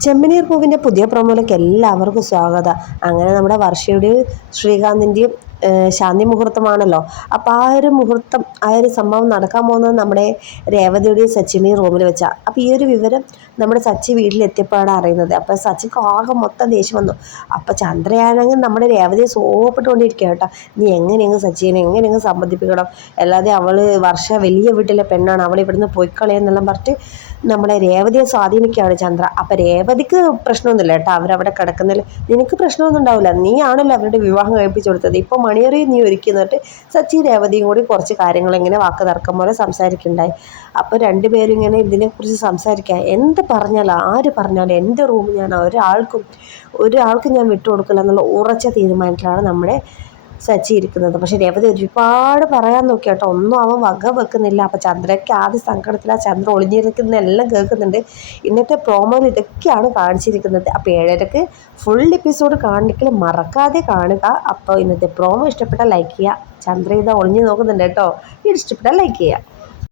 ചെമ്മനീർ പൂവിന്റെ പുതിയ പ്രൊമോയിലേക്ക് എല്ലാവർക്കും സ്വാഗതം. അങ്ങനെ നമ്മുടെ വർഷയുടെയും ശ്രീകാന്തിന്റെയും ശാന്തി മുഹൂർത്തമാണല്ലോ. അപ്പോൾ ആ ഒരു മുഹൂർത്തം ആ ഒരു സംഭവം നടക്കാൻ പോകുന്നത് നമ്മുടെ രേവതിയുടെയും സച്ചിന്റെയും റൂമിൽ വെച്ചാണ് അപ്പോൾ ഈ ഒരു വിവരം നമ്മുടെ സച്ചി വീട്ടിലെത്തിയപ്പോഴാണ് അറിയുന്നത്. അപ്പോൾ സച്ചിക്ക് ആകെ മൊത്തം ദേഷ്യം വന്നു. അപ്പോൾ ചന്ദ്രയാണെങ്കിൽ നമ്മുടെ രേവതിയെ സോപ്പിട്ടുകൊണ്ടിരിക്കുക കേട്ടോ. നീ എങ്ങനെയെങ്കിലും സച്ചിനെ എങ്ങനെയെങ്കിലും സമ്മതിപ്പിക്കണം അല്ലാതെ അവൾ വർഷ വലിയ വീട്ടിലെ പെണ്ണാണ്. അവൾ ഇവിടുന്ന് പോയിക്കളയെന്നെല്ലാം പറഞ്ഞിട്ട് നമ്മുടെ രേവതിയെ സ്വാധീനിക്കുകയാണ് ചന്ദ്ര. അപ്പം രേവതിക്ക് പ്രശ്നമൊന്നുമില്ല കേട്ടോ. അവരവിടെ കിടക്കുന്നതിൽ നിനക്ക് പ്രശ്നമൊന്നും ഉണ്ടാവില്ല. നീ ആണല്ലോ അവരുടെ വിവാഹം കഴിപ്പിച്ചു കൊടുത്തത്. ഇപ്പം മണിയറി നീ ഒരുക്കുന്നിട്ട് സച്ചി രേവതിയും കൂടി കുറച്ച് കാര്യങ്ങൾ ഇങ്ങനെ വാക്ക് തർക്കം പോലെ സംസാരിക്കുന്നുണ്ടായി. അപ്പോൾ രണ്ടുപേരും ഇങ്ങനെ ഇതിനെക്കുറിച്ച് സംസാരിക്കുക എന്ത് പറഞ്ഞാലും ആര് പറഞ്ഞാലും എന്റെ റൂം ഞാൻ ഒരാൾക്കും ഒരാൾക്കും ഞാൻ വിട്ടുകൊടുക്കില്ല എന്നുള്ള ഉറച്ച തീരുമാനത്തിലാണ് നമ്മുടെ സച്ചി ഇരിക്കുന്നത് പക്ഷെ രേവതി ഒരുപാട് പറയാൻ നോക്കി കേട്ടോ. ഒന്നും അവൻ വക വെക്കുന്നില്ല. അപ്പം ചന്ദ്രയ്ക്ക് ആദ്യ സങ്കടത്തിൽ ആ ഒളിഞ്ഞിരിക്കുന്ന എല്ലാം കേൾക്കുന്നുണ്ട്. ഇന്നത്തെ പ്രോമോയിൽ ഇതൊക്കെയാണ് കാണിച്ചിരിക്കുന്നത്. അപ്പോൾ ഏഴരക്ക് ഫുൾ എപ്പിസോഡ് കാണിക്കൽ മറക്കാതെ കാണുക. അപ്പോൾ ഇന്നത്തെ പ്രോമോ ഇഷ്ടപ്പെട്ടാൽ ലൈക്ക് ചെയ്യുക. ചന്ദ്ര ഇതാ ഒളിഞ്ഞു നോക്കുന്നുണ്ട് കേട്ടോ. ഇത് ഇഷ്ടപ്പെട്ടാൽ ലൈക്ക് ചെയ്യുക.